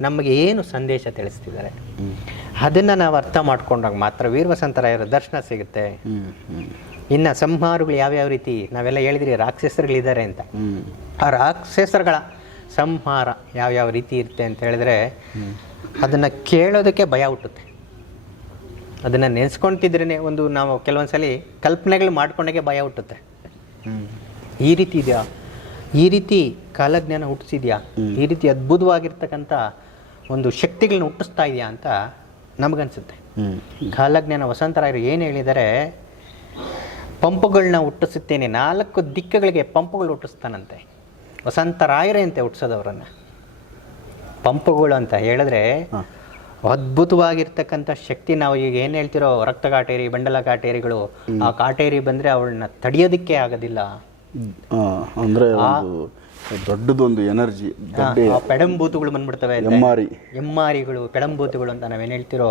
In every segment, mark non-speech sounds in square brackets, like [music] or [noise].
ನಮಗೆ ಏನು ಸಂದೇಶ ತಿಳಿಸ್ತಿದ್ದಾರೆ? ಅದನ್ನು ನಾವು ಅರ್ಥ ಮಾಡ್ಕೊಂಡಾಗ ಮಾತ್ರ ವೀರವಸಂತರಾಯರ ದರ್ಶನ ಸಿಗುತ್ತೆ. ಇನ್ನು ಸಂಹಾರಗಳು ಯಾವ್ಯಾವ ರೀತಿ? ನಾವೆಲ್ಲ ಹೇಳಿದ್ರಿ ರಾಕ್ಷಸರುಗಳಿದ್ದಾರೆ ಅಂತ. ಆ ರಾಕ್ಷಸರುಗಳ ಸಂಹಾರ ಯಾವ್ಯಾವ ರೀತಿ ಇರುತ್ತೆ ಅಂತ ಹೇಳಿದ್ರೆ ಅದನ್ನು ಕೇಳೋದಕ್ಕೆ ಭಯ ಹುಟ್ಟುತ್ತೆ. ಅದನ್ನು ನೆನೆಸ್ಕೊಳ್ತಿದ್ರೇ ಒಂದು ನಾವು ಕೆಲವೊಂದ್ಸಲಿ ಕಲ್ಪನೆಗಳು ಮಾಡ್ಕೊಂಡಾಗೆ ಭಯ ಹುಟ್ಟುತ್ತೆ. ಈ ರೀತಿ ಇದೆಯಾ? ಈ ರೀತಿ ಕಾಲಜ್ಞಾನ ಹುಟ್ಟಿಸಿದ್ಯಾ ಈ ರೀತಿ ಅದ್ಭುತವಾಗಿರ್ತಕ್ಕಂಥ ಒಂದು ಶಕ್ತಿಗಳನ್ನ ಹುಟ್ಟಿಸ್ತಾ ಇದೆಯಾ ಅಂತ ನಮಗನ್ಸುತ್ತೆ. ಕಾಲಜ್ಞಾನ ವಸಂತರಾಯರು ಏನು ಹೇಳಿದರೆ? ಪಂಪುಗಳನ್ನ ಹುಟ್ಟಿಸುತ್ತೇನೆ ನಾಲ್ಕು ದಿಕ್ಕುಗಳಿಗೆ ಪಂಪುಗಳು ಹುಟ್ಟಿಸ್ತಾನಂತೆ. ವಸಂತರಾಯರೇ ಅಂತೆ ಹುಟ್ಟಿಸೋದವ್ರನ್ನು. ಪಂಪುಗಳು ಅಂತ ಹೇಳಿದ್ರೆ ಅದ್ಭುತವಾಗಿರ್ತಕ್ಕಂಥ ಶಕ್ತಿ. ನಾವು ಈಗ ಏನು ಹೇಳ್ತಿರೋ ರಕ್ತ ಕಾಟೇರಿ ಬಂಡಲ ಕಾಟೇರಿಗಳು ಆ ಕಾಟೇರಿ ಬಂದರೆ ಅವಳನ್ನ ತಡೆಯೋದಕ್ಕೆ ಆಗೋದಿಲ್ಲ. ಅಂದ್ರೆ ದೊಡ್ಡದೊಂದು ಎನರ್ಜಿ ಪೆಡಂಬೂತುಗಳು ಬಂದ್ಬಿಡ್ತವೆ. ಎಮ್ಮಾರಿ. ಎಮ್ಮಾರಿಗಳು ಪೆಡಂಬೂತುಗಳು ಅಂತ ನಾವೇನು ಹೇಳ್ತಿರೋ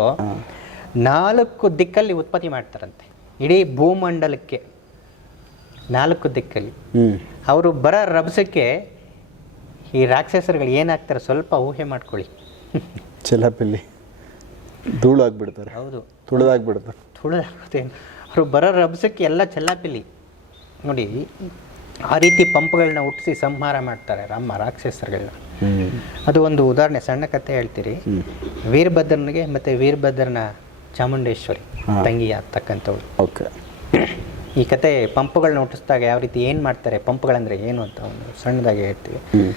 ನಾಲ್ಕು ದಿಕ್ಕಲ್ಲಿ ಉತ್ಪತ್ತಿ ಮಾಡ್ತಾರಂತೆ. ಇಡೀ ಭೂಮಂಡಲಕ್ಕೆ ನಾಲ್ಕು ದಿಕ್ಕಲ್ಲಿ. ಅವರು ಬರ ರಭಸಕ್ಕೆ ಈ ರಾಕ್ಷಸರುಗಳು ಏನಾಗ್ತಾರೆ ಸ್ವಲ್ಪ ಊಹೆ ಮಾಡ್ಕೊಳ್ಳಿ. ಚೆಲ್ಲಪಿಲ್ಲಿ. ಧೂಳಾಗ್ಬಿಡ್ತಾರೆ. ಹೌದು. ತುಳಿದಾಗ್ಬಿಡ್ತಾರೆ ತುಳಿದಾಗುತ್ತೆ ಅವರು ಬರೋ ರಭಸಕ್ಕೆ ಎಲ್ಲ ಚೆಲ್ಲಾಪಿಲ್ಲಿ. ನೋಡಿ ಆ ರೀತಿ ಪಂಪ್ಗಳನ್ನ ಹುಟ್ಟಿಸಿ ಸಂಹಾರ ಮಾಡ್ತಾರೆ ರಾಮ ರಾಕ್ಷಸರುಗಳನ್ನ. ಅದು ಒಂದು ಉದಾಹರಣೆ ಸಣ್ಣ ಕಥೆ ಹೇಳ್ತೀರಿ. ವೀರಭದ್ರನಿಗೆ ಮತ್ತೆ ವೀರಭದ್ರನ ಚಾಮುಂಡೇಶ್ವರಿ ತಂಗಿ ಆಗ್ತಕ್ಕಂಥವ್ರು ಓಕೆ. ಈ ಕತೆ ಪಂಪ್ಗಳನ್ನ ಹುಟ್ಟಿಸಿದಾಗ ಯಾವ ರೀತಿ ಏನು ಮಾಡ್ತಾರೆ ಪಂಪ್ಗಳಂದ್ರೆ ಏನು ಅಂತ ಒಂದು ಸಣ್ಣದಾಗಿ ಹೇಳ್ತೀವಿ.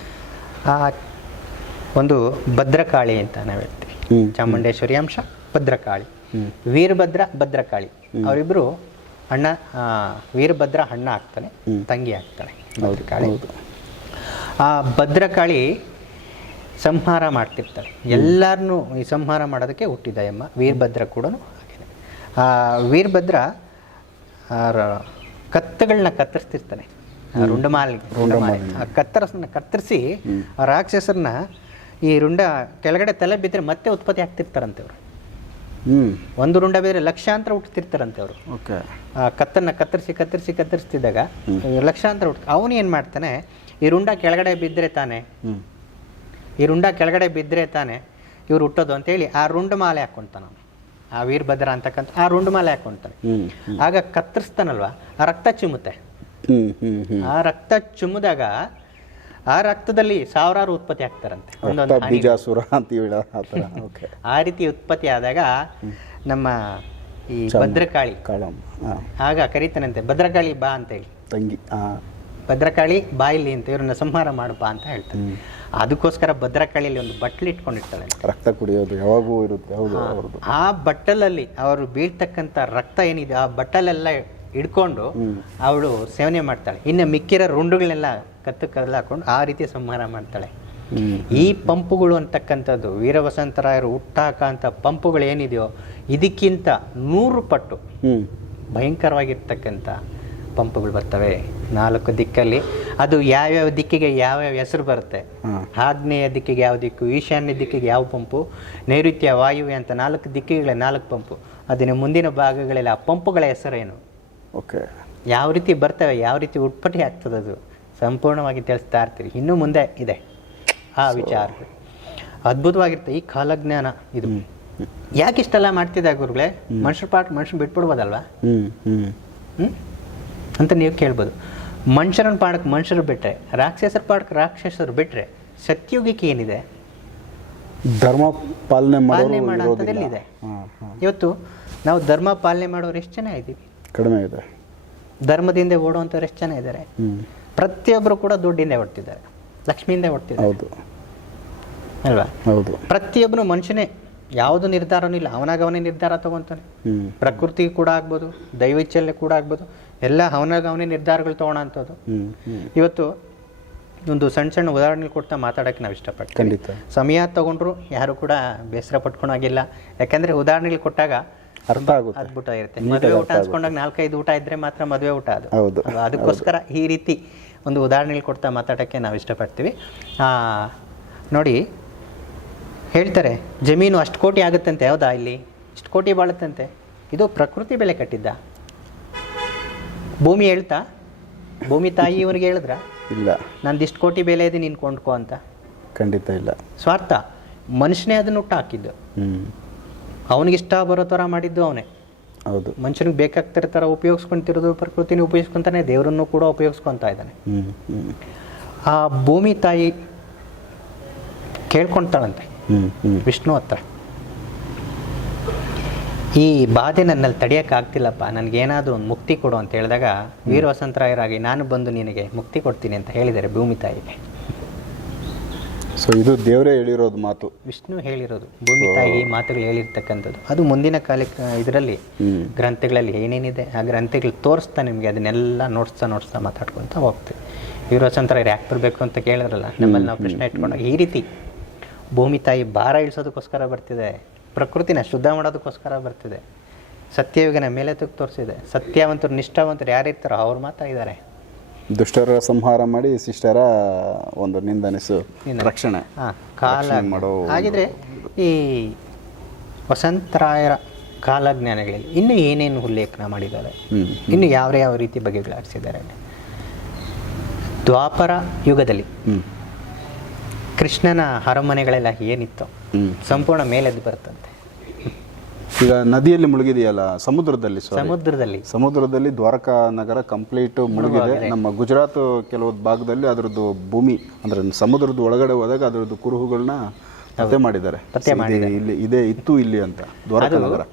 ಆ ಒಂದು ಭದ್ರಕಾಳಿ ಅಂತ ನಾವು ಹೇಳ್ತೀವಿ. ಚಾಮುಂಡೇಶ್ವರಿ ಅಂಶ ಭದ್ರಕಾಳಿ. ವೀರಭದ್ರ ಭದ್ರಕಾಳಿ. ಅವರಿಬ್ಬರು ಅಣ್ಣ ವೀರಭದ್ರ ಅಣ್ಣ ಆಗ್ತಾನೆ ತಂಗಿ ಆಗ್ತಾಳೆ. ಭದ್ರಕಾಳಿ. ಆ ಭದ್ರಕಾಳಿ ಸಂಹಾರ ಮಾಡ್ತಿರ್ತಾಳೆ. ಎಲ್ಲರನ್ನೂ ಈ ಸಂಹಾರ ಮಾಡೋದಕ್ಕೆ ಹುಟ್ಟಿದ ಎಮ್ಮ ವೀರಭದ್ರ ಕೂಡ ಹಾಗೇನೆ. ಆ ವೀರಭದ್ರ ಕತ್ತಗಳನ್ನ ಕತ್ತರಿಸ್ತಿರ್ತಾನೆ. ರುಂಡಮಾಲಿ ರುಂಡಮಾಲಿ. ಆ ಕತ್ತರಸನ್ನ ಕತ್ತರಿಸಿ ಆ ರಾಕ್ಷಸರನ್ನ ಈ ರುಂಡ ಕೆಳಗಡೆ ತಲೆ ಬಿದ್ದರೆ ಮತ್ತೆ ಉತ್ಪತ್ತಿ ಆಗ್ತಿರ್ತಾರಂತೆ ಅವರು. ಒಂದು ರುಂಡ ಬೇರೆ ಲಕ್ಷಾಂತರ ಹುಟ್ಟುತ್ತಿರ್ತಾರಂತೆ ಅವರು. ಓಕೆ. ಆ ಕತ್ತನ್ನ ಕತ್ತರಿಸಿ ಕತ್ತರಿಸಿ ಕತ್ತರಿಸ್ತಿದ್ದಾಗ ಲಕ್ಷಾಂತರ ಹುಟ್ಟ ಅವನು ಏನು ಮಾಡ್ತಾನೆ ಈ ರುಂಡ ಕೆಳಗಡೆ ಬಿದ್ದರೆ ತಾನೆ ಈ ರುಂಡ ಕೆಳಗಡೆ ಬಿದ್ದರೆ ತಾನೆ ಇವ್ರು ಹುಟ್ಟೋದು ಅಂತೇಳಿ ಆ ರುಂಡ ಮಾಲೆ ಹಾಕ್ಕೊಂತಾನ ಅವನು. ಆ ವೀರಭದ್ರ ಅಂತಕ್ಕಂಥ ಆ ರುಂಡ ಮಾಲೆ ಹಾಕೊಂತಾನೆ. ಆಗ ಕತ್ತರಿಸ್ತಾನಲ್ವಾ ಆ ರಕ್ತ ಚಿಮ್ಮುತ್ತೆ. ಆ ರಕ್ತ ಚಿಮ್ಮಿದಾಗ ಆ ರಕ್ತದಲ್ಲಿ ಸಾವಿರಾರು ಉತ್ಪತ್ತಿ ಆಗ್ತಾರಂತೆ. ಒಂದೊಂದು ಬೀಜಾಸುರ ಆ ಓಕೆ ಆ ರೀತಿ ಉತ್ಪತ್ತಿ ಆದಾಗ ನಮ್ಮ ಈ ಭದ್ರಕಾಳಿ ಆಗ ಕರೀತಾನಂತೆ ಭದ್ರಕಾಳಿ ಬಾ ಅಂತ ಹೇಳಿ. ತಂಗಿ ಭದ್ರಕಾಳಿ ಬಾ ಇಲ್ಲಿ ಅಂತ ಇವ್ರನ್ನ ಸಂಹಾರ ಮಾಡಪ್ಪ ಅಂತ ಹೇಳ್ತಾರೆ ಅದಕ್ಕೋಸ್ಕರ ಭದ್ರಕಾಳಿಯಲ್ಲಿ ಒಂದು ಬಟ್ಲು ಇಟ್ಕೊಂಡಿರ್ತಾಳೆ. ರಕ್ತ ಕುಡಿಯೋದು ಯಾವಾಗೂ ಇರುತ್ತೆ ಹೌದು ಆ ಬಟ್ಟಲಲ್ಲಿ ಅವರು ಬೀಳ್ತಕ್ಕಂತ ರಕ್ತ ಏನಿದೆ ಆ ಬಟ್ಟಲೆಲ್ಲ ಹಿಡ್ಕೊಂಡು ಅವಳು ಸೇವನೆ ಮಾಡ್ತಾಳೆ. ಇನ್ನು ಮಿಕ್ಕಿರೋ ರುಂಡುಗಳನ್ನೆಲ್ಲ ಕತ್ತು ಕದಲಾಕೊಂಡು ಆ ರೀತಿ ಸಂಹಾರ ಮಾಡ್ತಾಳೆ. ಈ ಪಂಪುಗಳು ಅಂತಕ್ಕಂಥದ್ದು ವೀರವಸಂತರಾಯರು ಹುಟ್ಟಾಕ ಅಂತ ಪಂಪುಗಳು ಏನಿದೆಯೋ ಇದಕ್ಕಿಂತ ನೂರು ಪಟ್ಟು ಭಯಂಕರವಾಗಿರ್ತಕ್ಕಂಥ ಪಂಪುಗಳು ಬರ್ತವೆ. ನಾಲ್ಕು ದಿಕ್ಕಲ್ಲಿ. ಅದು ಯಾವ್ಯಾವ ದಿಕ್ಕಿಗೆ ಯಾವ್ಯಾವ ಹೆಸರು ಬರುತ್ತೆ? ಆಗ್ನೇಯ ದಿಕ್ಕಿಗೆ ಯಾವ ದಿಕ್ಕು ಈಶಾನ್ಯ ದಿಕ್ಕಿಗೆ ಯಾವ ಪಂಪು ನೈಋತ್ಯ ವಾಯುವೆ ಅಂತ ನಾಲ್ಕು ದಿಕ್ಕಿಗಳ ನಾಲ್ಕು ಪಂಪು. ಅದನ್ನ ಮುಂದಿನ ಭಾಗಗಳಲ್ಲಿ ಆ ಪಂಪುಗಳ ಹೆಸರೇನು? ಓಕೆ. ಯಾವ ರೀತಿ ಬರ್ತವೆ ಯಾವ ರೀತಿ ಉಟ್ಪಟ್ಟಿ ಆಗ್ತದೆ ಅದು ಸಂಪೂರ್ಣವಾಗಿ ತಿಳಿಸ್ತಾ ಇರ್ತೀರಿ. ಇನ್ನೂ ಮುಂದೆ ಇದೆ ಆ ವಿಚಾರ. ಅದ್ಭುತವಾಗಿರುತ್ತೆ ಈ ಕಾಲಜ್ಞಾನ ಇದು. ಯಾಕೆ ಇಷ್ಟೆಲ್ಲ ಮಾಡ್ತಿದ್ದೆ ಗುರುಗಳೇ? ಮನುಷ್ಯರ ಪಾಠ ಮನುಷ್ಯನ ಬಿಟ್ಬಿಡ್ಬೋದಲ್ವಾ? ಹ್ಮ್? ಅಂತ ನೀವು ಕೇಳ್ಬೋದು. ಮನುಷ್ಯರನ್ನ ಪಾಡಕ್ಕೆ ಮನುಷ್ಯರು ಬಿಟ್ಟರೆ ರಾಕ್ಷಸರ ಪಾಡಕ್ಕೆ ರಾಕ್ಷಸರು ಬಿಟ್ಟರೆ ಸತ್ಯುಗಕ್ಕೆ ಏನಿದೆ? ಧರ್ಮ ಪಾಲನೆ ಪಾಲನೆ ಮಾಡೋರು ಮಾಡೋ ಇರೋದಿಲ್ಲ. ಇದೆ ಹಾಂ ಹಾಂ ಇವತ್ತು ನಾವು ಧರ್ಮ ಪಾಲನೆ ಮಾಡೋರು ಎಷ್ಟು ಜನ ಇದ್ದೀವಿ ಕಡಿಮೆ ಇದೆ. ಧರ್ಮದಿಂದ ಓಡುವಂಥವ್ರು ಎಷ್ಟು ಜನ ಇದ್ದಾರೆ? ಪ್ರತಿಯೊಬ್ಬರು ಕೂಡ ದುಡ್ಡಿಂದ ಹೊಡ್ತಿದ್ದಾರೆ ಲಕ್ಷ್ಮಿಯಿಂದ ಹೊಡ್ತಿದ್ದಾರೆ ಹೌದು. ಅಲ್ವಾ? ಹೌದು. ಪ್ರತಿಯೊಬ್ಬನು ಮನುಷ್ಯನೇ ಯಾವುದು ನಿರ್ಧಾರನೂ ಇಲ್ಲ. ಅವನಾಗವನೇ ನಿರ್ಧಾರ ತಗೊಂತಾನೆ. ಪ್ರಕೃತಿ ಕೂಡ ಆಗ್ಬೋದು ದೈವಚ್ಛಲ್ಯ ಕೂಡ ಆಗ್ಬೋದು. ಎಲ್ಲ ಅವನಾಗವನೇ ನಿರ್ಧಾರಗಳು ಹ್ಮ್ ಇವತ್ತು ಒಂದು ಸಣ್ಣ ಸಣ್ಣ ಉದಾಹರಣೆ ಕೊಡ್ತಾ ಮಾತಾಡೋಕ್ಕೆ ನಾವು ಇಷ್ಟಪಡ್ತೀವಿ. ಖಂಡಿತ. ಸಮಯ ತಗೊಂಡ್ರು ಯಾರು ಕೂಡ ಬೇಸರ ಪಟ್ಕೊಳಾಗಿಲ್ಲ ಯಾಕಂದ್ರೆ ಉದಾಹರಣೆಗಳು ಕೊಟ್ಟಾಗ ಅರ್ಥ ಆಗುತ್ತೆ. ಅದ್ಭುತ ಇರುತ್ತೆ. ಮದುವೆ ಊಟ ಅನ್ಸ್ಕೊಂಡಾಗ ನಾಲ್ಕೈದು ಊಟ ಇದ್ರೆ ಮಾತ್ರ ಮದುವೆ ಊಟ ಅದು. ಅದಕ್ಕೋಸ್ಕರ ಈ ರೀತಿ ಒಂದು ಉದಾಹರಣೆಗಳು ಕೊಡ್ತಾ ಮಾತಾಡೋಕ್ಕೆ ನಾವು ಇಷ್ಟಪಡ್ತೀವಿ. ನೋಡಿ ಹೇಳ್ತಾರೆ ಜಮೀನು ಅಷ್ಟು ಕೋಟಿ ಆಗುತ್ತಂತೆ ಹೌದಾ ಇಲ್ಲಿ? ಇಷ್ಟು ಕೋಟಿ ಬಾಳುತ್ತಂತೆ. ಇದು ಪ್ರಕೃತಿ ಬೆಲೆ ಕಟ್ಟಿದ್ದ. ಭೂಮಿ ಹೇಳ್ತಾ? ಭೂಮಿ ತಾಯಿ ಇವನಿಗೆ ಹೇಳಿದ್ರ? ಇಲ್ಲ. ನಂದು ಇಷ್ಟು ಕೋಟಿ ಬೆಲೆ ಇದೆ ನೀನು ಕೊಂಡ್ಕೋ ಅಂತ. ಖಂಡಿತ ಇಲ್ಲ. ಸ್ವಾರ್ಥ. ಮನುಷ್ಯನೇ ಅದನ್ನು ಹುಟ್ಟು ಹಾಕಿದ್ದು. ಅವನಿಗಿಷ್ಟ ಬರೋ ಥರ ಮಾಡಿದ್ದು ಅವನೇ. ಹೌದು. ಮನುಷ್ಯನಿಗೆ ಬೇಕಾಗ್ತಿರೋ ಥರ ಉಪಯೋಗಿಸ್ಕೊಂತಿರೋದು ಪ್ರಕೃತಿನ ಉಪಯೋಗಿಸ್ಕೊಂತಾನೆ ದೇವರನ್ನು ಕೂಡ ಉಪಯೋಗಿಸ್ಕೊತಾ ಇದ್ದಾನೆ. ಆ ಭೂಮಿ ತಾಯಿ ಕೇಳ್ಕೊಳ್ತಾಳಂತೆ ವಿಷ್ಣು ಹತ್ರ. ಈ ಬಾಧೆ ನನ್ನಲ್ಲಿ ತಡೆಯೋಕ್ಕಾಗ್ತಿಲ್ಲಪ್ಪ ನನಗೇನಾದರೂ ಒಂದು ಮುಕ್ತಿ ಕೊಡು ಅಂತ ಹೇಳಿದಾಗ ವೀರ ವಸಂತರಾಯರಾಗಿ ನಾನು ಬಂದು ನಿನಗೆ ಮುಕ್ತಿ ಕೊಡ್ತೀನಿ ಅಂತ ಹೇಳಿದ್ದಾರೆ ಭೂಮಿ ತಾಯಿಗೆ. ಸೊ ಇದು ದೇವರೇ ಹೇಳಿರೋದು ಮಾತು. ವಿಷ್ಣು ಹೇಳಿರೋದು ಭೂಮಿ ತಾಯಿ ಈ ಮಾತುಗಳು ಹೇಳಿರ್ತಕ್ಕಂಥದ್ದು. ಅದು ಮುಂದಿನ ಕಾಲಕ್ಕೆ ಇದರಲ್ಲಿ ಗ್ರಂಥಗಳಲ್ಲಿ ಏನೇನಿದೆ ಆ ಗ್ರಂಥಗಳು ತೋರಿಸ್ತಾ ನಿಮಗೆ ಅದನ್ನೆಲ್ಲ ನೋಡಿಸ್ತಾ ನೋಡಿಸ್ತಾ ಮಾತಾಡ್ಕೊತ ಹೋಗ್ತೀವಿ. ವೀರ ವಸಂತರಾಯರು ಯಾಕೆ ಬರಬೇಕು ಅಂತ ಕೇಳಿದ್ರಲ್ಲ ನಮ್ಮಲ್ಲಿ ನಾವು ಪ್ರಶ್ನೆ ಇಟ್ಕೊಂಡಾಗ ಈ ರೀತಿ ಭೂಮಿ ತಾಯಿ ಭಾರ ಇಳಿಸೋದಕ್ಕೋಸ್ಕರ ಬರ್ತಿದೆ ಪ್ರಕೃತಿನ ಶುದ್ಧ ಮಾಡೋದಕ್ಕೋಸ್ಕರ ಬರ್ತಿದೆ ಸತ್ಯಯುಗನ ಮೇಲೆ ತೋರಿಸಿದೆ ಸತ್ಯವಂತರು ನಿಷ್ಠಾವಂತರು ಯಾರಿರ್ತಾರೋ ಅವ್ರು ಮಾತಾ ಇದ್ದಾರೆ. ದುಷ್ಟರ ಸಂಹಾರ ಮಾಡಿ ಶಿಷ್ಟರ ಒಂದು ನಿಂದನಿಸು ರಕ್ಷಣೆ. ಕಾಲ ಮಾಡೋ ಹಾಗಿದ್ರೆ ಈ ವಸಂತರಾಯರ ಕಾಲಜ್ಞಾನಗಳಲ್ಲಿ ಇನ್ನು ಏನೇನು ಉಲ್ಲೇಖನ ಮಾಡಿದ್ದಾರೆ? ಇನ್ನು ಯಾವ ಯಾವ ರೀತಿ ಬಗೆಗಳಾಡಿಸಿದ್ದಾರೆ ದ್ವಾಪರ ಯುಗದಲ್ಲಿ ಕೃಷ್ಣನ ಅರಮನೆಗಳೆಲ್ಲ ಏನಿತ್ತು ಸಂಪೂರ್ಣ ಮೇಲೆದ್ದು ಬರ್ತಂತೆ ಈಗ ನದಿಯಲ್ಲಿ ಮುಳುಗಿದೆಯಲ್ಲ ಸಮುದ್ರದಲ್ಲಿ sorry. ಸಮುದ್ರದಲ್ಲಿ. ಸಮುದ್ರದಲ್ಲಿ ದ್ವಾರಕಾ ನಗರ ಕಂಪ್ಲೀಟ್ ಮುಳುಗಿದೆ. ನಮ್ಮ ಗುಜರಾತ್ ಕೆಲವು ಭಾಗದಲ್ಲಿ ಅದರದ್ದು ಭೂಮಿ ಅಂದ್ರೆ ಸಮುದ್ರದ ಒಳಗಡೆ ಹೋದಾಗ ಅದರದ್ದು ಕುರುಹುಗಳನ್ನ ಪತ್ತೆ ಮಾಡಿದ್ದಾರೆ. ಇದು ಇಲ್ಲಿ ಇದೆ ಇತ್ತು ಇಲ್ಲಿ ಅಂತ ದ್ವಾರಕಾ ನಗರ.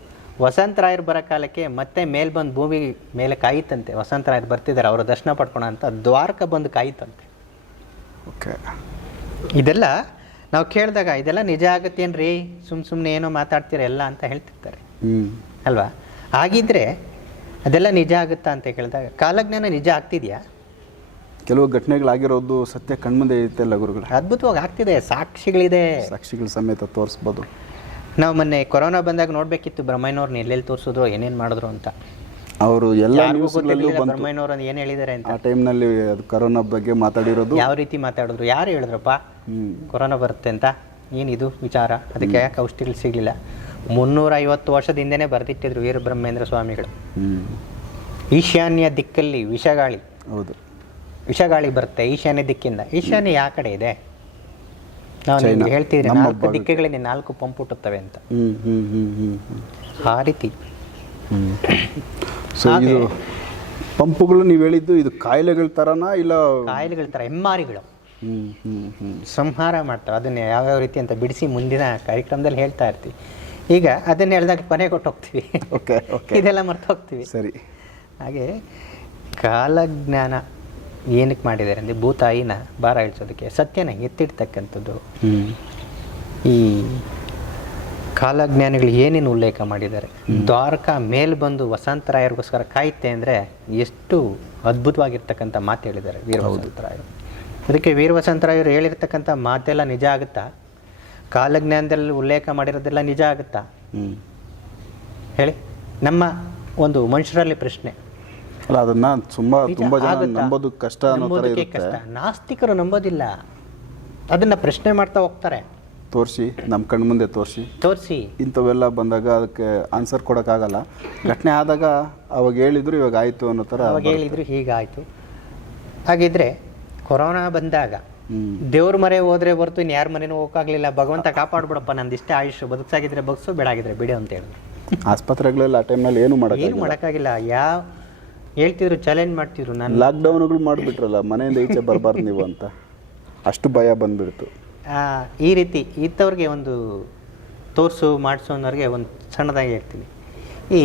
ವಸಂತರಾಯರ್ ಬರೋ ಕಾಲಕ್ಕೆ ಮತ್ತೆ ಮೇಲ್ ಬಂದು ಭೂಮಿ ಮೇಲೆ ಕಾಯಿತಂತೆ ವಸಂತರಾಯರು ಬರ್ತಿದ್ದಾರೆ ಅವರ ದರ್ಶನ ಪಡ್ಕೊಳ ಅಂತ ದ್ವಾರಕ ಬಂದು ಕಾಯಿತಂತೆ ಓಕೆ ಇದೆಲ್ಲ ನಾವು ಕೇಳಿದಾಗ ಇದೆಲ್ಲ ನಿಜ ಆಗತ್ತೇನ್ರಿ? ಸುಮ್ ಸುಮ್ಮನೆ ಏನೋ ಮಾತಾಡ್ತೀರಲ್ಲ ಅಂತ ಹೇಳ್ತಿರ್ತಾರೆ. ಹ್ಮ್. ಅಲ್ವಾ? ಆಗಿದ್ರೆ ಅದೆಲ್ಲ ನಿಜ ಆಗುತ್ತಾ ಅಂತ ಕೇಳಿದಾಗ ಕಾಲಜ್ಞಾನ ನಿಜ ಆಗ್ತಿದ್ಯಾ? ಕೆಲವು ಘಟನೆಗಳಾಗಿರೋದು ಸತ್ಯ ಕಣ್ಮುಂದೆ ಐತೆಲ್ಲ ಗುರುಗಳು. ಅದ್ಭುತವಾಗಿ ಆಗ್ತಿದೆ. ಸಾಕ್ಷಿಗಳಿದೆ. ಸಾಕ್ಷಿಗಳ ಸಮೇತ ತೋರಿಸ್ಬೋದು. ನಾವು ಮೊನ್ನೆ ಕೊರೋನಾ ಬಂದಾಗ ನೋಡಬೇಕಿತ್ತು ಬ್ರಹ್ಮಯ್ಯನವ್ರನ್ನ ಎಲ್ಲೆಲ್ಲಿ ತೋರಿಸಿದ್ರು ಏನೇನು ಮಾಡಿದ್ರು ಅಂತ. ಅವರು ಎಲ್ಲ ನ್ಯೂಸ್ಗಳಲ್ಲೂ ಬಂತು. ಬ್ರಹ್ಮಯ್ಯನವ್ರು ಏನು ಹೇಳಿದ್ದಾರೆ ಅಂತ. ಆ ಟೈಮ್ನಲ್ಲಿ ಅದು ಕರೋನಾ ಬಗ್ಗೆ ಮಾತಾಡಿರೋದು. ಯಾವ ರೀತಿ ಮಾತಾಡಿದ್ರು? ಯಾರು ಹೇಳಿದ್ರಪ್ಪ? ಕೊರೋನಾ ಬರುತ್ತೆ ಅಂತ? ಏನಿದು ವಿಚಾರ? ಅದಕ್ಕೆ ಯಾಕೆ ಔಷಧಿಗಳು ಸಿಗಲಿಲ್ಲ. ಮುನ್ನೂರ ಐವತ್ತು ವರ್ಷದಿಂದನೇ ಬರೆದಿಟ್ಟಿದ್ರು ವೀರಬ್ರಹ್ಮೇಂದ್ರ ಸ್ವಾಮಿಗಳು. ಈಶಾನ್ಯ ದಿಕ್ಕಲ್ಲಿ ವಿಷಗಾಳಿ. ಹೌದು. ವಿಷಗಾಳಿ ಬರುತ್ತೆ ಈಶಾನ್ಯ ದಿಕ್ಕಿಂದ. ಈಶಾನ್ಯ ಯಾವ ಕಡೆ ಇದೆ? ನಾವು ಹೇಳ್ತಿದ್ರಿ ನಾಲ್ಕು ದಿಕ್ಕುಗಳಿಂದ ನಾಲ್ಕು ಪಂಪ್ ಹುಟ್ಟುತ್ತವೆ ಅಂತ. ಆ ರೀತಿ. ಸೊ ಇದು ಪಂಪುಗಳು ನೀವು ಹೇಳಿದ್ದು ಇದು ಕಾಯಿಲೆಗಳ ಥರನಾ ಇಲ್ಲ? ಕಾಯಿಲೆಗಳ ಥರ ಹೆಮ್ಮಾರಿಗಳು ಹ್ಮ್ ಹ್ಮ್ ಹ್ಮ್. ಸಂಹಾರ ಮಾಡ್ತಾವೆ ಅದನ್ನ ಯಾವ್ಯಾವ ರೀತಿ ಅಂತ ಬಿಡಿಸಿ ಮುಂದಿನ ಕಾರ್ಯಕ್ರಮದಲ್ಲಿ ಹೇಳ್ತಾ ಇರ್ತೀವಿ. ಈಗ ಅದನ್ನ ಹೇಳಿದಾಗ ಕೊನೆ ಕೊಟ್ಟು ಹೋಗ್ತೀವಿ. ಓಕೆ ಓಕೆ ಇದೆಲ್ಲ ಮರ್ತು ಹೋಗ್ತೀವಿ. ಸರಿ. ಹಾಗೆ ಕಾಲಜ್ಞಾನ ಏನಕ್ಕೆ ಮಾಡಿದ್ದಾರೆ ಅಂದರೆ ಭೂತಾಯಿನ ಭಾರ ಇಳಿಸೋದಕ್ಕೆ ಸತ್ಯನ ಎತ್ತಿಡ್ತಕ್ಕಂಥದ್ದು ಈ ಕಾಲಜ್ಞಾನಿಗಳು ಏನೇನು ಉಲ್ಲೇಖ ಮಾಡಿದ್ದಾರೆ? ದ್ವಾರಕಾ ಮೇಲ್ ಬಂದು ವಸಂತರಾಯರಿಗೋಸ್ಕರ ಕಾಯುತ್ತೆ ಅಂದರೆ ಎಷ್ಟು ಅದ್ಭುತವಾಗಿರ್ತಕ್ಕಂಥ ಮಾತು ಹೇಳಿದ್ದಾರೆ ವೀರ ವಸಂತರಾಯರು ಅದಕ್ಕೆ ವೀರ ವಸಂತರಾಯರು ಹೇಳಿರ್ತಕ್ಕಂಥ ಮಾತೆಲ್ಲ ನಿಜ ಆಗುತ್ತಾ? ಕಾಲಜ್ಞಾನದಲ್ಲಿ ಉಲ್ಲೇಖ ಮಾಡಿರೋದೆಲ್ಲ ನಿಜ ಆಗುತ್ತಾ? ಹೇಳಿ. ನಮ್ಮ ಒಂದು ಮನುಷ್ಯರಲ್ಲಿ ಪ್ರಶ್ನೆ. ಅಲ್ಲ ಅದನ್ನ ತುಂಬಾ ತುಂಬಾ ಜನ ನಂಬೋದು ಕಷ್ಟ ಅನ್ನೋ ಥರ ಇರುತ್ತೆ. ನಾಸ್ತಿಕರು ನಂಬೋದಿಲ್ಲ. ಅದನ್ನ ಪ್ರಶ್ನೆ ಮಾಡ್ತಾ ಹೋಗ್ತಾರೆ. ತೋರಿಸಿ ನಮ್ಮ ಕಣ್ಮುಂದೆ ತೋರಿಸಿ. ತೋರಿಸಿ. ಇಂಥವೆಲ್ಲ ಬಂದಾಗ ಅದಕ್ಕೆ ಆನ್ಸರ್ ಕೊಡೋಕ್ಕಾಗಲ್ಲ. ಘಟನೆ ಆದಾಗ ಅವಾಗ ಹೇಳಿದ್ರು ಇವಾಗ ಆಯಿತು ಅನ್ನೋ ಥರ ಅವಾಗ ಹೇಳಿದ್ರು ಹೀಗಾಯಿತು. ಹಾಗಿದ್ರೆ ಕೊರೋನಾ ಬಂದಾಗ ದೇವ್ರ ಮನೆ ಹೋದ್ರೆ ಹೊರತು ಇನ್ನು ಯಾರ ಮನೆನೂ ಹೋಗಕ್ಕಾಗ್ಲಿಲ್ಲ ಭಗವಂತ ಕಾಪಾಡ್ಬಿಡಪ್ಪ ಇಷ್ಟೇ ಆಯುಷ್ ಬದುಕ್ಸಾಗಿದ್ರೆ ಬಗ್ಸು ಬೇಡಾಗಿದ್ರೆ ಬಿಡಿ ಅಂತ ಹೇಳಿದ್ರು. ಆಸ್ಪತ್ರೆಗಳಲ್ಲಿ ಆ ಟೈಮ್ನಲ್ಲಿ ಏನು ಏನು ಮಾಡೋಕ್ಕಾಗಲ್ಲ. ಯಾವ ಹೇಳ್ತಿದ್ರು ಚಾಲೆಂಜ್ ಮಾಡ್ತಿದ್ರು. ನಾನು ಲಾಕ್ಡೌನ್ಗಳು ಮಾಡಿಬಿಟ್ರಲ್ಲ ಮನೆಯಿಂದ ಈಚೆ ಬರಬಾರ್ದು ನೀವು ಅಂತ. ಅಷ್ಟು ಭಯ ಬಂದ್ಬಿಡ್ತು. ಈ ರೀತಿ ಇದ್ದವ್ರಿಗೆ ಒಂದು ತೋರಿಸು ಮಾಡಿಸು ಅನ್ನೋರಿಗೆ ಒಂದು ಸಣ್ಣದಾಗಿ ಹೇಳ್ತೀನಿ. ಈ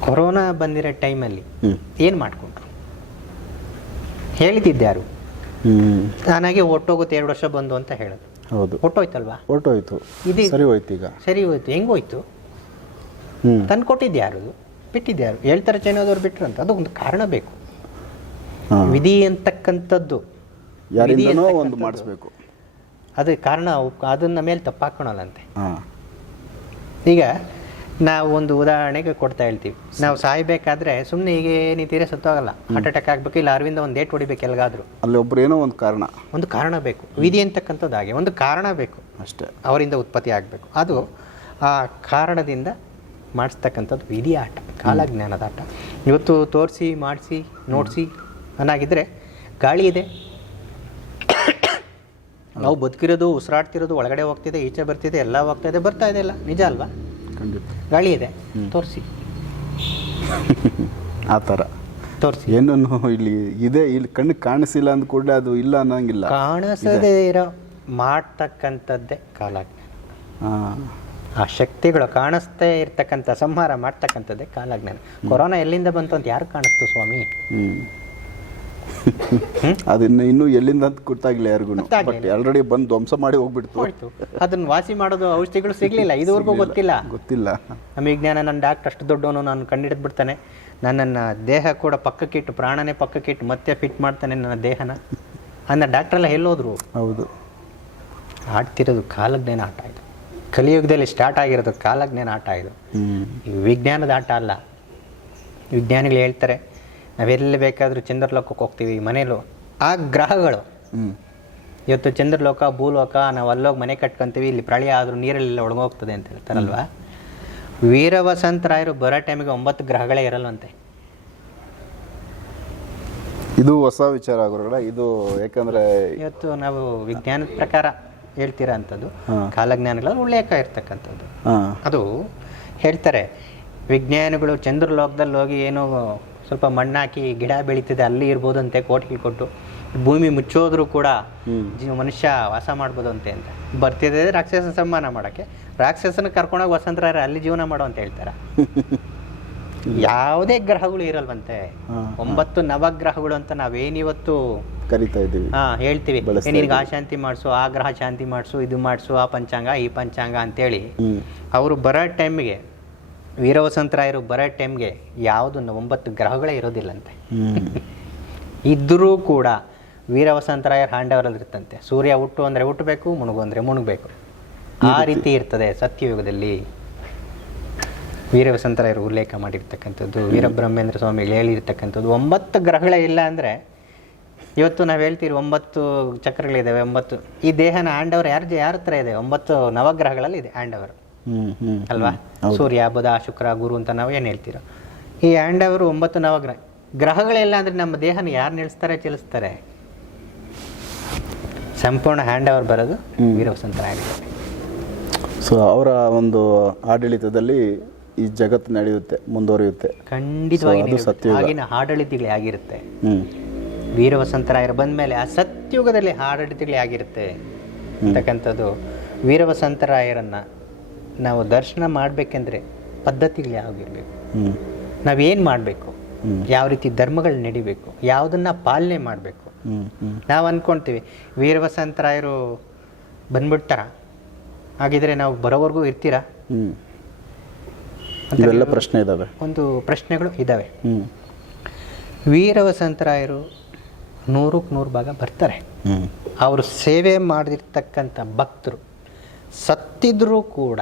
ಕೊರೋನಾ ಬಂದಿರೋ ಟೈಮಲ್ಲಿ ಏನು ಮಾಡಿಕೊಂಡ್ರು? ಹೇಳಿದ್ದಿದ್ದೆ ಯಾರು ಹ್ಮ್. ನಾನಾಗೆ ಒಟ್ಟೋಗುತ್ತೆ ಎರಡು ವರ್ಷ ಬಂದು ಅಂತ ಹೇಳೋದು. ಹೌದು. ಒಟ್ಟೋಯ್ತಲ್ವಾ ಹೋಯಿತು ಇದು ಸರಿ ಹೋಯ್ತು ಈಗ. ಸರಿ ಹೋಯ್ತು. ಹೆಂಗೋಯ್ತು? ಹ್ಮ್. ತಂದು ಕೊಟ್ಟಿದ್ದ್ಯಾರು ಯಾರು ಬಿಟ್ಟಿದ್ದೆ ಯಾರು ಹೇಳ್ತಾರೆ ಚೈನಾದವ್ರು ಬಿಟ್ರು ಅಂತ. ಅದು ಒಂದು ಕಾರಣ ಬೇಕು. ವಿಧಿ ಅಂತಕ್ಕಂಥದ್ದು. ಯಾರಿಂದನೋ ಒಂದು. ಮಾಡಿಸ್ಬೇಕು. ಅದು ಕಾರಣ ಅದನ್ನ ಮೇಲೆ ತಪ್ಪಾಕೋಣಲ್ಲಂತೆ ಈಗ ನಾವು ಒಂದು ಉದಾಹರಣೆಗೆ ಕೊಡ್ತಾ ಹೇಳ್ತೀವಿ. ನಾವು ಸಾಯ್ಬೇಕಾದ್ರೆ ಸುಮ್ಮನೆ ಈಗ ನಿಂತೀರೆ ಸತ್ತೋಗಲ್ಲ. ಹಾರ್ಟ್ ಅಟ್ಯಾಕ್ ಆಗಬೇಕು ಇಲ್ಲ ಅರವಿಂದ ಒಂದು ಡೇಟ್ ಹೊಡಿಬೇಕು ಎಲ್ಗಾದ್ರು. ಅಲ್ಲಿ ಒಬ್ರು ಏನೋ ಒಂದು ಕಾರಣ. ಒಂದು ಕಾರಣ ಬೇಕು. ವಿಧಿ ಅಂತಕ್ಕಂಥದ್ದು ಹಾಗೆ. ಒಂದು ಕಾರಣ ಬೇಕು. ಅಷ್ಟೇ. ಅವರಿಂದ ಉತ್ಪತ್ತಿ ಆಗಬೇಕು. ಅದು ಆ ಕಾರಣದಿಂದ ಮಾಡಿಸ್ತಕ್ಕಂಥದ್ದು ವಿಧಿ ಆಟ ಕಾಲಜ್ಞಾನದ ಆಟ. ಇವತ್ತು ತೋರಿಸಿ ಮಾಡಿಸಿ ನೋಡಿಸಿ ಅನ್ನಾಗಿದ್ದರೆ ಗಾಳಿ ಇದೆ. ನಾವು ಬದುಕಿರೋದು ಉಸಿರಾಡ್ತಿರೋದು ಒಳಗಡೆ ಹೋಗ್ತಿದೆ ಈಚೆ ಬರ್ತಿದೆ ಎಲ್ಲ ಹೋಗ್ತಾ ಇದೆ ಬರ್ತಾ ಇದೆ ಅಲ್ಲ ನಿಜ ಅಲ್ವಾ? ಖಂಡಿತ. ಗಾಳಿ ಇದೆ. ತೋರಿಸಿ. [laughs] ಆ ಥರ. ತೋರಿಸಿ. ಏನನ್ನು ಇಲ್ಲಿ ಇದೆ ಇಲ್ಲಿ ಕಣ್ಣು ಕಾಣಿಸಿಲ್ಲ ಅಂದ ಕೂಡಲೇ ಅದು ಇಲ್ಲ ಅನ್ನೋಂಗಿಲ್ಲ. ಕಾಣಿಸದೇ ಇರೋ ಮಾಡ್ತಕ್ಕಂಥದ್ದೇ ಕಾಲಜ್ಞ ಆ. ಶಕ್ತಿಗಳು ಕಾಣಿಸ್ತೇ ಇರ್ತಕ್ಕಂಥ ಸಂಹಾರ ಮಾಡ್ತಕ್ಕಂಥದ್ದೇ ಕಾಲಜ್ಞಾನ ಕೊರೋನಾ ಎಲ್ಲಿಂದ ಬಂತು ಅಂತ ಯಾರು ಕಾಣಿಸ್ತು ಸ್ವಾಮಿ? ಹ್ಞೂ ಅದನ್ನ ಇನ್ನೂ ಎಲ್ಲಿಂದ ಅಂತ ಗೊತ್ತಾಗ್ಲಿಲ್ಲ ಯಾರಿಗೂ. ಬಟ್ ಆಲ್ರೆಡಿ ಬಂದು ಧ್ವಂಸ ಮಾಡಿ ಹೋಗ್ಬಿಡ್ತು. ಅದನ್ನ ವಾಸಿ ಮಾಡೋದು ಔಷಧಿಗಳು ಸಿಗ್ಲಿಲ್ಲ. ಇದುವರೆಗೂ ಗೊತ್ತಿಲ್ಲ. ಗೊತ್ತಿಲ್ಲ. ನಮ್ಮ ಜ್ಞಾನ ನನ್ನ ಡಾಕ್ಟರ್ ಅಷ್ಟು ದೊಡ್ಡವನು ನಾನು ಕಂಡಿಡಿದು ಬಿಡ್ತಾನೆ. ನನ್ನನ್ನು ದೇಹ ಕೂಡ ಪಕ್ಕಕ್ಕಿಟ್ಟು ಪ್ರಾಣನೇ ಪಕ್ಕಕ್ಕಿಟ್ಟು ಮತ್ತೆ ಫಿಟ್ ಮಾಡ್ತಾನೆ ನನ್ನ ದೇಹನ. ಅನ್ನ ಡಾಕ್ಟ್ರೆಲ್ಲ ಎಲ್ಲೋದ್ರು. ಹೌದು. ಆಡ್ತಿರೋದು ಕಾಲಜ್ಞಾನ ಆಟ ಇದು. ಕಲಿಯುಗದಲ್ಲಿ ಸ್ಟಾರ್ಟ್ ಆಗಿರೋದು ಕಾಲಜ್ಞಾನ ಆಟ ಇದು. ವಿಜ್ಞಾನದ ಆಟ ಅಲ್ಲ. ವಿಜ್ಞಾನಿಗಳು ಹೇಳ್ತಾರೆ ನಾವೆಲ್ಲಿ ಬೇಕಾದರೂ ಚಂದ್ರಲೋಕಕ್ಕೆ ಹೋಗ್ತೀವಿ ಮನೇಲೂ. ಆ ಗ್ರಹಗಳು. ಇವತ್ತು ಚಂದ್ರಲೋಕ ಭೂಲೋಕ ನಾವು ಅಲ್ಲೋಗಿ ಮನೆ ಕಟ್ಕೊಂತೀವಿ ಇಲ್ಲಿ ಪ್ರಳಯ ಆದರೂ ನೀರಲ್ಲೆಲ್ಲ ಒಳಗೋಗ್ತದೆ ಅಂತ ಹೇಳ್ತಾರಲ್ವಾ? ವೀರವಸಂತರಾಯರು ಬರೋ ಟೈಮಿಗೆ ಒಂಬತ್ತು ಗ್ರಹಗಳೇ ಇರಲ್ವಂತೆ ಇದು ಹೊಸ ವಿಚಾರ ಗುರುಗಳ ಇದು ಯಾಕಂದ್ರೆ ಇವತ್ತು ನಾವು ವಿಜ್ಞಾನದ ಪ್ರಕಾರ ಹೇಳ್ತೀರಾ ಅಂಥದ್ದು ಕಾಲಜ್ಞಾನಗಳಲ್ಲಿ ಉಲ್ಲೇಖ ಇರ್ತಕ್ಕಂಥದ್ದು. ಅದು ಹೇಳ್ತಾರೆ ವಿಜ್ಞಾನಿಗಳು ಚಂದ್ರಲೋಕದಲ್ಲಿ ಹೋಗಿ ಏನೋ ಸ್ವಲ್ಪ ಮಣ್ಣಾಕಿ ಗಿಡ ಬೆಳೀತಿದೆ ಅಲ್ಲಿ ಇರ್ಬೋದಂತೆ ಕೋಟಿಗೆ ಕೊಟ್ಟು. ಭೂಮಿ ಮುಚ್ಚೋದ್ರೂ ಕೂಡ ಜೀವ ಮನುಷ್ಯ ವಾಸ ಮಾಡ್ಬೋದಂತೆ ಅಂತ. ಬರ್ತಿದೆ ರಾಕ್ಷಸ ಸಮ್ಮಾನ ಮಾಡೋಕ್ಕೆ. ರಾಕ್ಷಸನ ಕರ್ಕೊಂಡೋಗಿ ವಸಂತರ ಅಲ್ಲಿ ಜೀವನ ಮಾಡು ಅಂತ ಹೇಳ್ತಾರೆ? [laughs] ಯಾವುದೇ ಗ್ರಹಗಳು ಇರಲ್ವಂತೆ. ಒಂಬತ್ತು ನವಗ್ರಹಗಳು ಅಂತ ನಾವೇನಿವತ್ತು ಕರಿತಾ ಇದ್ದೀವಿ. ಹಾ ಹೇಳ್ತೀವಿ. ನಿನಗೆ ಆ ಶಾಂತಿ ಮಾಡಿಸು ಆ ಗ್ರಹ ಶಾಂತಿ ಮಾಡಿಸು ಇದು ಮಾಡಿಸು ಆ ಪಂಚಾಂಗ ಈ ಪಂಚಾಂಗ ಅಂತೇಳಿ. ಅವರು ಬರೋ ಟೈಮ್ಗೆ ವೀರವಸಂತರಾಯರು ಬರೋ ಟೈಮ್ಗೆ ಯಾವುದು ಒಂಬತ್ತು ಗ್ರಹಗಳೇ ಇರೋದಿಲ್ಲಂತೆ. ಇದ್ದರೂ ಕೂಡ ವೀರವಸಂತರಾಯರ ಹಾಂಡವರಲ್ಲಿರ್ತಂತೆ. ಸೂರ್ಯ ಹುಟ್ಟು ಅಂದರೆ ಹುಟ್ಟಬೇಕು ಮುಣುಗು ಅಂದರೆ ಮುಣುಗಬೇಕು. ಆ ರೀತಿ ಇರ್ತದೆ ಸತ್ಯಯುಗದಲ್ಲಿ ವೀರವಸಂತರಾಯರು ಉಲ್ಲೇಖ ಮಾಡಿರ್ತಕ್ಕಂಥದ್ದು ವೀರಬ್ರಹ್ಮೇಂದ್ರ ಸ್ವಾಮಿಗಳು ಹೇಳಿರ್ತಕ್ಕಂಥದ್ದು. ಒಂಬತ್ತು ಗ್ರಹಗಳೇ ಇಲ್ಲ ಅಂದರೆ ಇವತ್ತು ನಾವು ಹೇಳ್ತೀವಿ ಒಂಬತ್ತು ಚಕ್ರಗಳಿದ್ದಾವೆ ಒಂಬತ್ತು. ಈ ದೇಹನ ಆಂಡವರು ಯಾರು ಯಾರ ಹತ್ರ ಇದೆ? ಒಂಬತ್ತು ನವಗ್ರಹಗಳಲ್ಲಿ ಇದೆ ಆಂಡವರು ಅಲ್ವಾ? ಸೂರ್ಯ ಬುಧ ಶುಕ್ರ ಗುರು ಅಂತ ನಾವು ಏನು ಹೇಳ್ತೀರೋ. ಈ ಆಂಡವರು ಒಂಬತ್ತು ನವಗ್ರಹ. ಗ್ರಹಗಳೆಲ್ಲ ಅಂದರೆ ನಮ್ಮ ದೇಹನ ಯಾರು ನಿಲ್ಲಿಸ್ತಾರೆ ಚಲಿಸ್ತಾರೆ? ಸಂಪೂರ್ಣ ಹ್ಯಾಂಡ್ ಓವರ್ ಬರೋದು ವೀರವಸಂತರಾಯರಿಗೆ ಸೊ ಅವರ. ಒಂದು ಆಡಳಿತದಲ್ಲಿ ಈ ಜಗತ್ತು ನಡೆಯುತ್ತೆ ಮುಂದುವರಿಯುತ್ತೆ. ಖಂಡಿತವಾಗಿ ಆಗಿನ ಆಡಳಿತಗಳೇ ಆಗಿರುತ್ತೆ. ವೀರವಸಂತರಾಯರು ಬಂದ ಮೇಲೆ ಆ ಸತ್ಯುಗದಲ್ಲಿ ಆಡಳಿತಗಳೇ ಆಗಿರುತ್ತೆ. ಅಂತಕ್ಕಂಥದ್ದು ವೀರವಸಂತರಾಯರನ್ನ ನಾವು ದರ್ಶನ ಮಾಡಬೇಕೆಂದ್ರೆ ಪದ್ಧತಿಗಳು ಯಾವಾಗಿರಬೇಕು ಹ್ಞೂ ನಾವೇನು ಮಾಡಬೇಕು? ಯಾವ ರೀತಿ ಧರ್ಮಗಳು ನಡಿಬೇಕು? ಯಾವುದನ್ನು ಪಾಲನೆ ಮಾಡಬೇಕು? ನಾವು ಅಂದ್ಕೊಳ್ತೀವಿ ವೀರವಸಂತರಾಯರು ಬಂದ್ಬಿಡ್ತಾರ? ಹಾಗಿದ್ರೆ ನಾವು ಬರೋವರೆಗೂ ಇರ್ತೀರಾ? ಹ್ಞೂ ಇವೆಲ್ಲ ಪ್ರಶ್ನೆ ಇದ್ದಾವೆ ಒಂದು ಪ್ರಶ್ನೆಗಳು ಇದ್ದಾವೆ ಹ್ಞೂ ವೀರವಸಂತರಾಯರು ನೂರಕ್ಕೆ ನೂರು ಭಾಗ ಬರ್ತಾರೆ. ಅವರು ಸೇವೆ ಮಾಡಿರ್ತಕ್ಕಂಥ ಭಕ್ತರು ಸತ್ತಿದ್ರೂ ಕೂಡ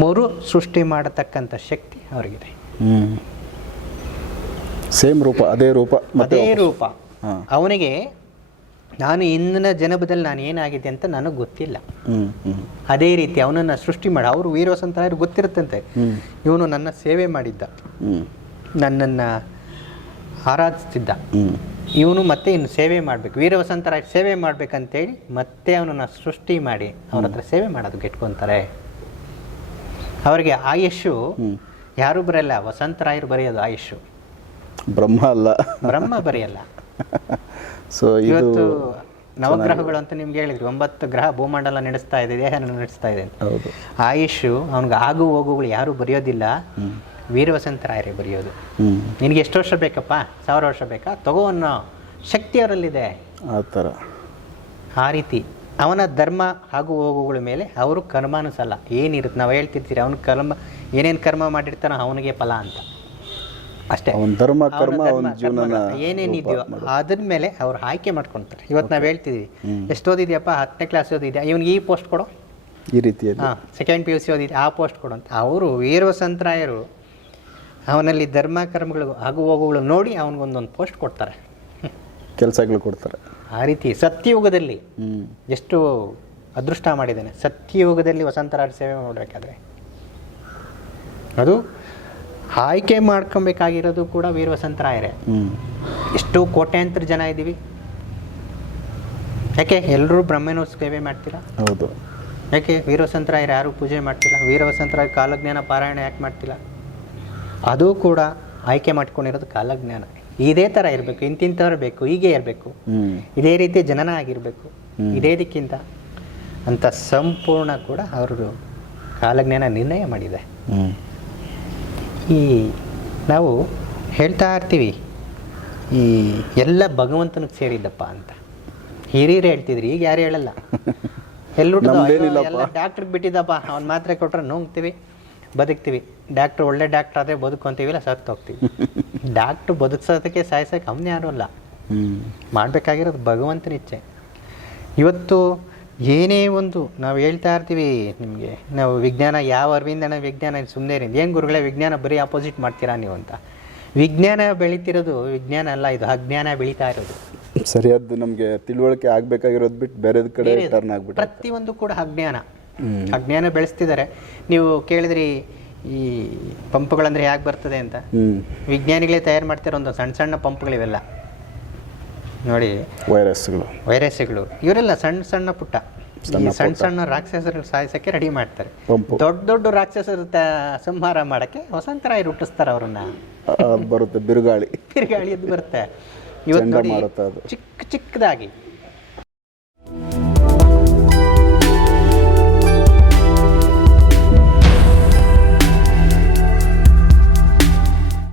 ಮರು ಸೃಷ್ಟಿ ಮಾಡತಕ್ಕಂಥ ಶಕ್ತಿ ಅವರಿಗಿದೆ. ಸೇಮ್ ರೂಪ ಅದೇ ರೂಪ ಅದೇ ರೂಪ. ಅವನಿಗೆ ನಾನು ಇಂದಿನ ಜನಪದಲ್ಲಿ ನಾನು ಏನಾಗಿದೆ ಅಂತ ನನಗೆ ಗೊತ್ತಿಲ್ಲ. ಅದೇ ರೀತಿ ಅವನನ್ನು ಸೃಷ್ಟಿ ಮಾಡಿ ಅವರು ವೀರವಸಂತರಾಯರು ಗೊತ್ತಿರುತ್ತಂತೆ. ಇವನು ನನ್ನ ಸೇವೆ ಮಾಡಿದ್ದ. ನನ್ನನ್ನು ಆರಾಧಿಸ್ತಿದ್ದ. ಇವನು ಮತ್ತೆ ಇನ್ನು ಸೇವೆ ಮಾಡಬೇಕು. ವೀರವಸಂತರಾಯ ಸೇವೆ ಮಾಡ್ಬೇಕಂತೇಳಿ ಮತ್ತೆ ಅವನನ್ನು ಸೃಷ್ಟಿ ಮಾಡಿ ಅವನ ಹತ್ರ ಸೇವೆ ಮಾಡೋದು ಇಟ್ಕೊತಾರೆ. ಅವರಿಗೆ ಆಯುಷು ಯಾರು ಬರೆಯಲ್ಲ ವಸಂತರಾಯರು ಬರೆಯೋದು ಆಯುಷು ಬ್ರಹ್ಮ ಅಲ್ಲ. ಬ್ರಹ್ಮ ಬರೆಯಲ್ಲ. [laughs] ಸೊ ಇವತ್ತು ನವಗ್ರಹಗಳು ಅಂತ ನಿಮ್ಗೆ ಹೇಳಿದ್ರಿ. ಒಂಬತ್ತು ಗ್ರಹ ಭೂಮಂಡಲ ನಡೆಸ್ತಾ ಇದೆ ದೇಹ ನಡೆಸ್ತಾ ಇದೆ ಆಯುಷು ಅವನಿಗೆ ಆಗು ಹೋಗುಗಳು ಯಾರು ಬರೆಯೋದಿಲ್ಲ. ವೀರವಸಂತರಾಯರೇ ಬರೆಯೋದು. ಹ್ಞೂ ನಿನಗೆ ಎಷ್ಟು ವರ್ಷ ಬೇಕಪ್ಪ? ಸಾವಿರ ವರ್ಷ ಬೇಕಾ? ತಗೋ ಅನ್ನೋ ಶಕ್ತಿ ಅವರಲ್ಲಿದೆ. ಆ ಥರ. ಆ ರೀತಿ. ಅವನ ಧರ್ಮ ಹಾಗೂ ಹೋಗುಗಳ ಮೇಲೆ ಅವರು ಕರ್ಮಾನುಸಲ್ಲ ಏನಿರುತ್ತೆ ನಾವು ಹೇಳ್ತಿರ್ತೀರಿ ಅವನ ಕರ್ಮ ಏನೇನು ಕರ್ಮ ಮಾಡಿರ್ತಾನೋ ಅವನಿಗೆ ಫಲ ಅಂತ. ಅಷ್ಟೇ. ಅವನ ಧರ್ಮ ಕರ್ಮ ಏನೇನಿದೆಯೋ ಅದ್ರ ಮೇಲೆ ಅವ್ರು ಆಯ್ಕೆ ಮಾಡ್ಕೊಳ್ತಾರೆ ಇವತ್ತು ನಾವು ಹೇಳ್ತಿದ್ವಿ. ಎಷ್ಟು ಓದಿದ್ಯಪ್ಪ? ಹತ್ತನೇ ಕ್ಲಾಸ್ ಓದಿದ್ಯಾ? ಇವನಿಗೆ ಈ ಪೋಸ್ಟ್ ಕೊಡು. ಈ ರೀತಿ ಹಾಂ ಸೆಕೆಂಡ್ ಪಿ ಯು ಸಿ ಓದಿದ್ದೆ ಆ ಪೋಸ್ಟ್ ಕೊಡು ಅಂತ. ಅವರು ವೀರವಸಂತರಾಯರು ಅವನಲ್ಲಿ ಧರ್ಮ ಕರ್ಮಗಳು ಆಗು ಹೋಗುಗಳು ನೋಡಿ ಅವನಿಗೊಂದೊಂದು ಪೋಸ್ಟ್ ಕೊಡ್ತಾರೆ. ಕೆಲಸಗಳು ಕೊಡ್ತಾರೆ. ಆ ರೀತಿ ಸತ್ಯಯುಗದಲ್ಲಿ ಎಷ್ಟು ಅದೃಷ್ಟ ಮಾಡಿದ್ದೇನೆ. ಸತ್ಯಯುಗದಲ್ಲಿ ವಸಂತರಾಜ ಸೇವೆ ಮಾಡಬೇಕಾದ್ರೆ. ಅದು ಆಯ್ಕೆ ಮಾಡ್ಕೊಬೇಕಾಗಿರೋದು ಕೂಡ ವೀರ ವಸಂತರಾಯರೇ. ಎಷ್ಟು ಕೋಟ್ಯಾಂತರ ಜನ ಇದ್ದೀವಿ. ಯಾಕೆ ಎಲ್ಲರೂ ಬ್ರಹ್ಮನೋ ಸೇವೆ ಮಾಡ್ತೀರಾ ಹೌದು. ಯಾಕೆ ವೀರವಸಂತರಾಯರು ಯಾರು ಪೂಜೆ ಮಾಡ್ತಿಲ್ಲ? ವೀರವಸಂತರಾಯ ಕಾಲಜ್ಞಾನ ಪಾರಾಯಣ ಯಾಕೆ ಮಾಡ್ತಿಲ್ಲ? ಅದು ಕೂಡ ಆಯ್ಕೆ ಮಾಡ್ಕೊಂಡಿರೋದು ಕಾಲಜ್ಞಾನ. ಇದೇ ಥರ ಇರಬೇಕು ಇಂತಿಂಥವ್ರು ಬೇಕು ಹೀಗೆ ಇರಬೇಕು. ಇದೇ ರೀತಿ ಜನನ ಆಗಿರಬೇಕು. ಇದೇ ದಿಕ್ಕಿಂತ ಅಂತ ಸಂಪೂರ್ಣ ಕೂಡ ಅವರು ಕಾಲಜ್ಞಾನ ನಿರ್ಣಯ ಮಾಡಿದೆ ಈ ನಾವು ಹೇಳ್ತಾ ಇರ್ತೀವಿ ಈ ಎಲ್ಲ ಭಗವಂತನಿಗೆ ಸೇರಿದ್ದಪ್ಪ ಅಂತ. ಹಿರಿಯರು ಹೇಳ್ತಿದ್ರಿ ಈಗ ಯಾರು ಹೇಳಲ್ಲ. [laughs] ಎಲ್ಲರೂ ಎಲ್ಲ ಡಾಕ್ಟ್ರಿಗೆ ಬಿಟ್ಟಿದ್ದಪ್ಪ ಅವ್ನು ಮಾತ್ರೆ ಕೊಟ್ರೆ ನುಂಗ್ತೀವಿ. ಬದುಕ್ತೀವಿ. ಡಾಕ್ಟ್ರ್ ಒಳ್ಳೆ ಡಾಕ್ಟ್ರ್ ಆದರೆ ಬದುಕೊಂತೀವಿ ಇಲ್ಲ ಸತ್ತು ಹೋಗ್ತೀವಿ. [laughs] ಡಾಕ್ಟ್ರು ಬದುಕ್ಸೋದಕ್ಕೆ ಸಾಯಿಸೋಕೆ ಅವನೇ ಯಾರೂ ಅಲ್ಲ ಹ್ಞೂ ಮಾಡಬೇಕಾಗಿರೋದು ಭಗವಂತನ ಇಚ್ಛೆ. ಇವತ್ತು ಏನೇ ಒಂದು ನಾವು ಹೇಳ್ತಾ ಇರ್ತೀವಿ ನಿಮಗೆ ನಾವು ವಿಜ್ಞಾನ ಯಾವ ಅರವಿಂದನ ವಿಜ್ಞಾನ ಸುಮ್ಮನೆ ಇರಿ. ಏನು ಗುರುಗಳೇ ವಿಜ್ಞಾನ ಬರೀ ಆಪೋಸಿಟ್ ಮಾಡ್ತೀರಾ ನೀವು ಅಂತ. ವಿಜ್ಞಾನ ಬೆಳೀತಿರೋದು ವಿಜ್ಞಾನ ಅಲ್ಲ ಇದು ಅಜ್ಞಾನ ಬೆಳೀತಾ ಇರೋದು. ಸರಿಯಾದ ನಮಗೆ ತಿಳುವಳಿಕೆ ಆಗಬೇಕಾಗಿರೋದು ಬಿಟ್ಟು ಬೇರೆದ ಕಡೆ ಟರ್ನ್ ಆಗ್ಬಿಟ್ಟು ಪ್ರತಿಯೊಂದು ಕೂಡ ಅಜ್ಞಾನ. ಅಜ್ಞಾನ ಬೆಳೆಸ್ತಿದ್ದಾರೆ ನೀವು ಕೇಳಿದ್ರಿ ಈ ಪಂಪ್ಗಳಂದ್ರೆ ಹೇಗೆ ಬರ್ತದೆ ಅಂತ? ವಿಜ್ಞಾನಿಗಳೇ ತಯಾರು ಮಾಡ್ತಿರೋ ಒಂದು ಸಣ್ಣ ಸಣ್ಣ ಪಂಪ್ಗಳಿವೆಲ್ಲ. ನೋಡಿ. ವೈರಸ್ಗಳು ವೈರಸ್ಗಳು ಇವರೆಲ್ಲ ಸಣ್ಣ ಸಣ್ಣ ಪುಟ್ಟ. ಸಣ್ಣ ಸಣ್ಣ ರಾಕ್ಷಸರು ಸಾಯಿಸಕ್ಕೆ ರೆಡಿ ಮಾಡ್ತಾರೆ. ದೊಡ್ಡ ದೊಡ್ಡ ರಾಕ್ಷಸರ ಸಂಹಾರ ಮಾಡಕ್ಕೆ ವಸಂತರಾಯರು ಹುಟ್ಟಿಸ್ತಾರೆ ಅವ್ರನ್ನ. ಬರುತ್ತೆ ಬಿರುಗಾಳಿ. ಬಿರುಗಾಳಿ ಎದ್ದು ಬರುತ್ತೆ. ಇವತ್ತು ಚಿಕ್ಕ ಚಿಕ್ಕದಾಗಿ.